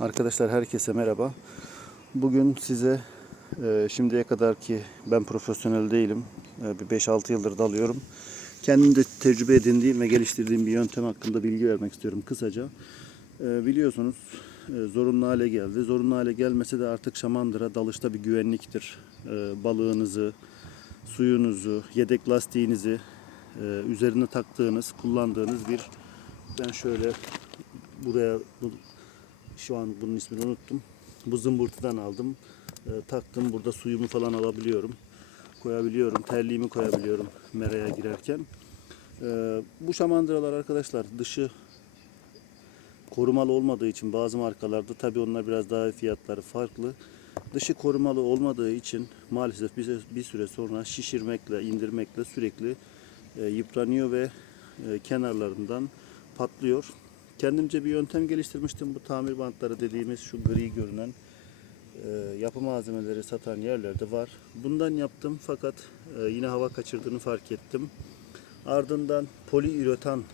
Arkadaşlar herkese merhaba. Bugün size e, şimdiye kadar ki ben profesyonel değilim. E, bir 5-6 yıldır dalıyorum. Kendim de tecrübe edindiğim ve geliştirdiğim bir yöntem hakkında bilgi vermek istiyorum kısaca. E, biliyorsunuz e, zorunlu hale geldi. Zorunlu hale gelmese de artık şamandıra dalışta bir güvenliktir. E, balığınızı, suyunuzu, yedek lastiğinizi e, üzerine taktığınız, kullandığınız bir ben şöyle buraya bu- şu an bunun ismini unuttum. Bu zımbırtıdan aldım. E, taktım. Burada suyumu falan alabiliyorum. Koyabiliyorum. Terliğimi koyabiliyorum meraya girerken. E, bu şamandıralar arkadaşlar dışı korumalı olmadığı için bazı markalarda tabii onlar biraz daha fiyatları farklı. Dışı korumalı olmadığı için maalesef bir, bir süre sonra şişirmekle, indirmekle sürekli e, yıpranıyor ve e, kenarlarından patlıyor. Kendimce bir yöntem geliştirmiştim. Bu tamir bantları dediğimiz şu gri görünen e, yapı malzemeleri satan yerlerde var. Bundan yaptım fakat e, yine hava kaçırdığını fark ettim. Ardından poliüretan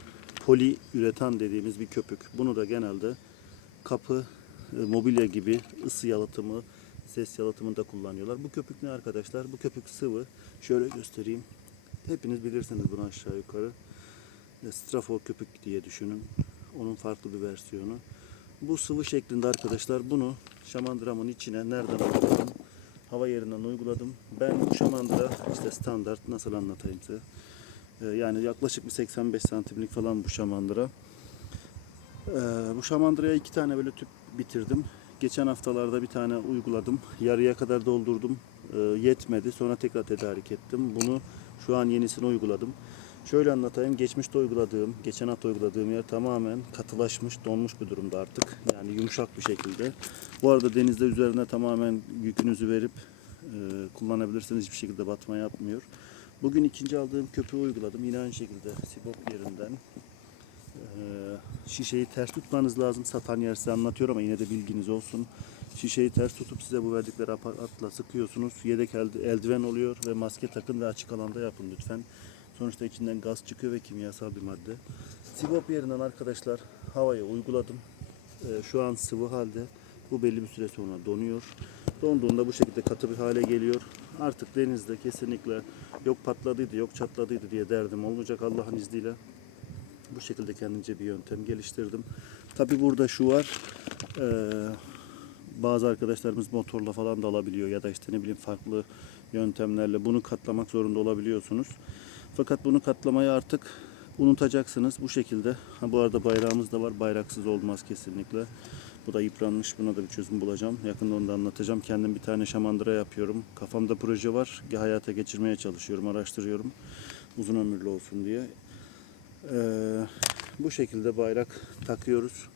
poliüretan dediğimiz bir köpük. Bunu da genelde kapı, e, mobilya gibi ısı yalıtımı, ses yalıtımında kullanıyorlar. Bu köpük ne arkadaşlar? Bu köpük sıvı. Şöyle göstereyim. Hepiniz bilirsiniz bunu aşağı yukarı. E, Strafor köpük diye düşünün. Onun farklı bir versiyonu. Bu sıvı şeklinde arkadaşlar bunu şamandıramın içine nereden uyguladım? Hava yerinden uyguladım. Ben bu şamandıra işte standart nasıl anlatayım size. Ee, Yani yaklaşık bir 85 santimlik falan bu şamandıra. Ee, bu şamandıraya iki tane böyle tüp bitirdim. Geçen haftalarda bir tane uyguladım. Yarıya kadar doldurdum. Ee, yetmedi. Sonra tekrar tedarik ettim. Bunu şu an yenisini uyguladım. Şöyle anlatayım. Geçmişte uyguladığım, geçen hafta uyguladığım yer tamamen katılaşmış, donmuş bir durumda artık. Yani yumuşak bir şekilde. Bu arada denizde üzerine tamamen yükünüzü verip e, kullanabilirsiniz. Hiçbir şekilde batma yapmıyor. Bugün ikinci aldığım köpüğü uyguladım. Yine aynı şekilde sibop yerinden. Ee, şişeyi ters tutmanız lazım. Satan yer size anlatıyor ama yine de bilginiz olsun. Şişeyi ters tutup size bu verdikleri aparatla sıkıyorsunuz. Yedek eldiven oluyor ve maske takın ve açık alanda yapın lütfen. Sonuçta içinden gaz çıkıyor ve kimyasal bir madde. Sibop yerinden arkadaşlar havaya uyguladım. Ee, şu an sıvı halde. Bu belli bir süre sonra donuyor. Donduğunda bu şekilde katı bir hale geliyor. Artık denizde kesinlikle yok patladıydı, yok çatladıydı diye derdim olmayacak Allah'ın izniyle. Bu şekilde kendince bir yöntem geliştirdim. Tabi burada şu var. eee, bazı arkadaşlarımız motorla falan da alabiliyor ya da işte ne bileyim farklı yöntemlerle bunu katlamak zorunda olabiliyorsunuz. Fakat bunu katlamayı artık unutacaksınız bu şekilde. Ha, bu arada bayrağımız da var. Bayraksız olmaz kesinlikle. Bu da yıpranmış. Buna da bir çözüm bulacağım. Yakında onu da anlatacağım. Kendim bir tane şamandıra yapıyorum. Kafamda proje var. Hayata geçirmeye çalışıyorum, araştırıyorum. Uzun ömürlü olsun diye. Ee, bu şekilde bayrak takıyoruz.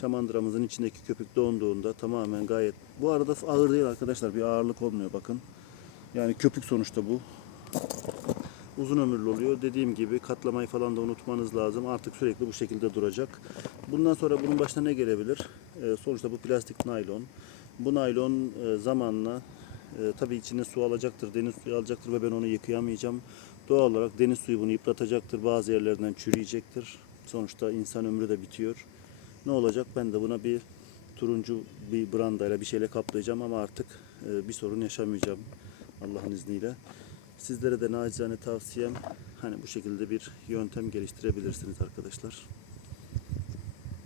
Şamandıramızın içindeki köpük donduğunda tamamen gayet... Bu arada ağır değil arkadaşlar. Bir ağırlık olmuyor bakın. Yani köpük sonuçta bu. Uzun ömürlü oluyor. Dediğim gibi katlamayı falan da unutmanız lazım. Artık sürekli bu şekilde duracak. Bundan sonra bunun başına ne gelebilir? Ee, sonuçta bu plastik naylon. Bu naylon e, zamanla e, tabii içine su alacaktır, deniz suyu alacaktır ve ben onu yıkayamayacağım. Doğal olarak deniz suyu bunu yıpratacaktır. Bazı yerlerinden çürüyecektir. Sonuçta insan ömrü de bitiyor. Ne olacak? Ben de buna bir turuncu bir brandayla bir şeyle kaplayacağım ama artık e, bir sorun yaşamayacağım Allah'ın izniyle. Sizlere de nacizane tavsiyem hani bu şekilde bir yöntem geliştirebilirsiniz arkadaşlar.